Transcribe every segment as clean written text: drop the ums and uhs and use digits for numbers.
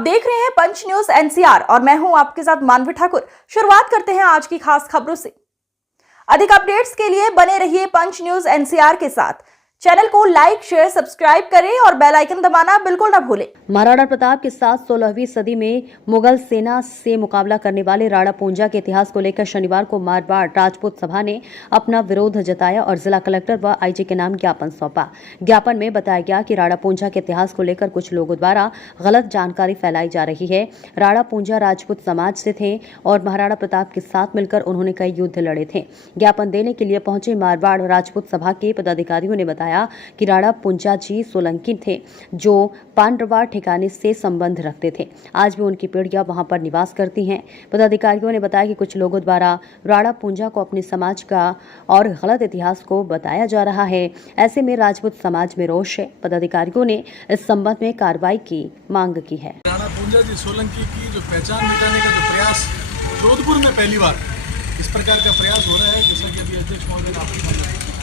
देख रहे हैं पंच न्यूज एनसीआर और मैं हूं आपके साथ मानवी ठाकुर। शुरुआत करते हैं आज की खास खबरों से। अधिक अपडेट्स के लिए बने रहिए पंच न्यूज एनसीआर के साथ। चैनल को लाइक, शेयर, सब्सक्राइब करें और बेल आइकन दबाना बिल्कुल न भूलें। महाराणा प्रताप के साथ 16वीं सदी में मुगल सेना से मुकाबला करने वाले राणा पूंजा के इतिहास को लेकर शनिवार को मारवाड़ राजपूत सभा ने अपना विरोध जताया और जिला कलेक्टर व आईजी के नाम ज्ञापन सौंपा। ज्ञापन में बताया गया कि राणा पूंजा के इतिहास को लेकर कुछ लोगों द्वारा गलत जानकारी फैलाई जा रही है। राणा पूंजा राजपूत समाज से थे और महाराणा प्रताप के साथ मिलकर उन्होंने कई युद्ध लड़े थे। ज्ञापन देने के लिए पहुंचे मारवाड़ राजपूत सभा के पदाधिकारियों ने बताया कि राणा पूंजा जी सोलंकी थे जो पांडवा ठिकाने से संबंध रखते थे। आज भी उनकी पीढ़ियां वहां पर निवास करती हैं। पदाधिकारियों ने बताया कि कुछ लोगों द्वारा राणा पूंजा को अपने समाज का और गलत इतिहास को बताया जा रहा है। ऐसे में राजपूत समाज में रोष है। पदाधिकारियों ने इस संबंध में कार्रवाई की मांग की है। राणा पूंजा जी सोलंकी की जो पहचान मिटाने का जो प्रयास जोधपुर में पहली बार इस प्रकार का प्रयास हो रहा है, जैसा कि अभी अध्यक्ष महोदय ने आपको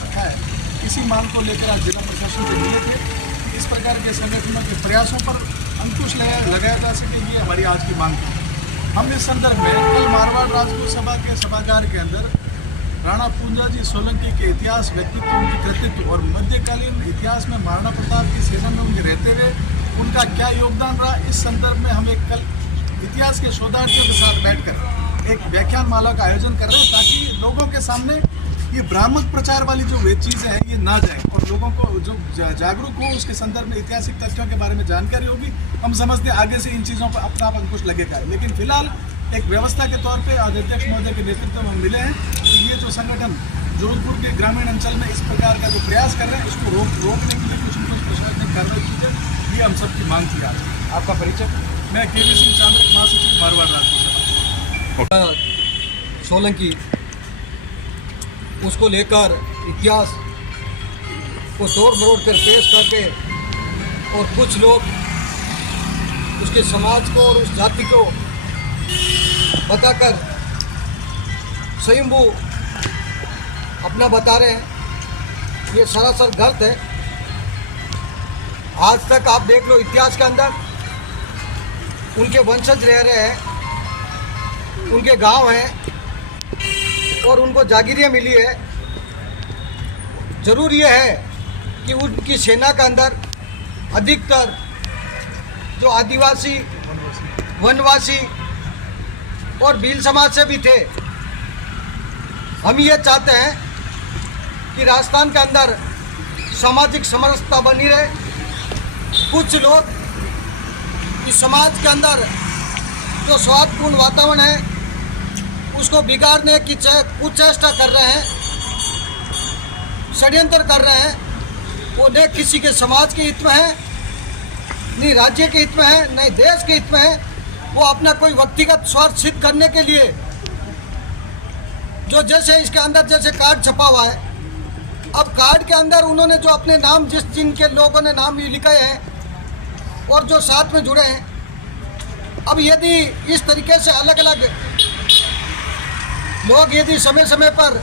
रखा है, इसी मांग को लेकर आज जिला प्रशासन से मिले थे। इस प्रकार के संगठनों के प्रयासों पर अंकुश लगाया जा सके, ये हमारी आज की मांग है। हम इस संदर्भ में कल मारवाड़ राजपूत सभा के सभागार के अंदर राणा पूंजा जी सोलंकी के इतिहास, व्यक्तित्व, उनके कृतित्व और मध्यकालीन इतिहास में महाराणा प्रताप की सेना में उनके रहते हुए उनका क्या योगदान रहा, इस संदर्भ में हम एक कल इतिहास के शोधार्थियों के साथ बैठकर एक व्याख्यान माला का आयोजन कर रहे हैं, ताकि लोगों के सामने ये भ्रामक प्रचार वाली जो वे चीज़ें हैं ये ना जाए और लोगों को जो जागरूक हो, उसके संदर्भ में ऐतिहासिक तथ्यों के बारे में जानकारी होगी। हम समझते हैं आगे से इन चीज़ों पर अपना आप अंकुश लगेगा। लेकिन फिलहाल एक व्यवस्था के तौर पे आज अध्यक्ष महोदय के नेतृत्व में हम मिले हैं कि ये जो संगठन जोधपुर के ग्रामीण अंचल में इस प्रकार का जो प्रयास कर रहे हैं, इसको रोकने के लिए कुछ प्रशासनिक कार्रवाई की जाए, ये हम सबकी मांग थी। आज आपका परिचय? मैं केवी सिंह चांद, महासचिव मारवाड़ राजपूत सभा। सोलंकी उसको लेकर इतिहास को तोड़ मरोड़ कर पेश करके और कुछ लोग उसके समाज को और उस जाति को बताकर स्वयंभू अपना बता रहे हैं, ये सरासर गलत है। आज तक आप देख लो, इतिहास के अंदर उनके वंशज रह रहे हैं, उनके गांव हैं और उनको जागीरें मिली है। जरूर ये है कि उनकी सेना के अंदर अधिकतर जो आदिवासी, वनवासी और भील समाज से भी थे। हम ये चाहते हैं कि राजस्थान के अंदर सामाजिक समरसता बनी रहे। कुछ लोग इस समाज के अंदर जो स्वार्थपूर्ण वातावरण है उसको बिगाड़ने की कुचेष्टा कर रहे हैं, षड्यंत्र कर रहे हैं। वो न किसी के समाज के हित में है, नहीं राज्य के हित में है, नहीं देश के हित में है। वो अपना कोई व्यक्तिगत स्वार्थ सिद्ध करने के लिए जो जैसे इसके अंदर जैसे कार्ड छपा हुआ है, अब कार्ड के अंदर उन्होंने जो अपने नाम जिनके लोगों ने नाम लिखे हैं और जो साथ में जुड़े हैं, अब यदि इस तरीके से अलग अलग लोग यदि समय समय पर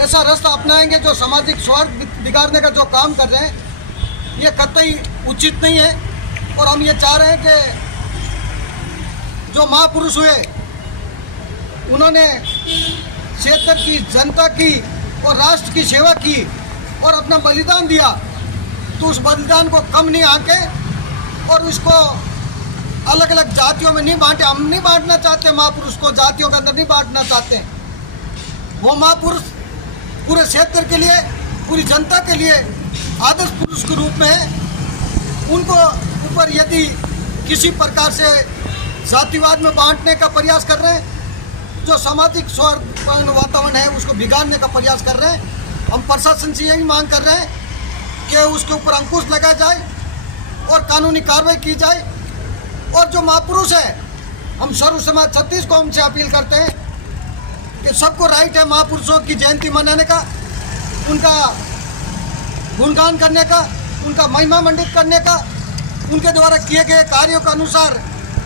ऐसा रास्ता अपनाएंगे जो सामाजिक स्वार्थ बिगाड़ने का जो काम कर रहे हैं, ये कतई उचित नहीं है। और हम ये चाह रहे हैं कि जो महापुरुष हुए उन्होंने क्षेत्र की जनता की और राष्ट्र की सेवा की और अपना बलिदान दिया, तो उस बलिदान को कम नहीं आके और उसको अलग अलग जातियों में नहीं बांटे। हम नहीं बांटना चाहते महापुरुष को, जातियों के अंदर नहीं बांटना चाहते। वो महापुरुष पूरे क्षेत्र के लिए, पूरी जनता के लिए आदर्श पुरुष के रूप में है। उनको ऊपर यदि किसी प्रकार से जातिवाद में बांटने का प्रयास कर रहे हैं, जो सामाजिक स्वार्थपूर्ण वातावरण है उसको बिगाड़ने का प्रयास कर रहे हैं, हम प्रशासन से यही मांग कर रहे हैं कि उसके ऊपर अंकुश लगाया जाए और कानूनी कार्रवाई की जाए। और जो महापुरुष है, हम सर्व समाज छत्तीस कौम से अपील करते हैं कि सबको राइट है महापुरुषों की जयंती मनाने का, उनका गुणगान करने का, उनका महिमा मंडित करने का, उनके द्वारा किए गए कार्यों के अनुसार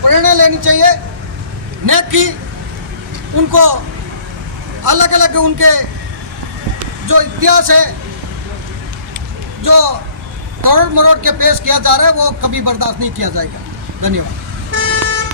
प्रेरणा लेनी चाहिए, न कि उनको अलग अलग उनके जो इतिहास है, जो तोड़ मरोड़ के पेश किया जा रहा है वो कभी बर्दाश्त नहीं किया जाएगा। धन्यवाद।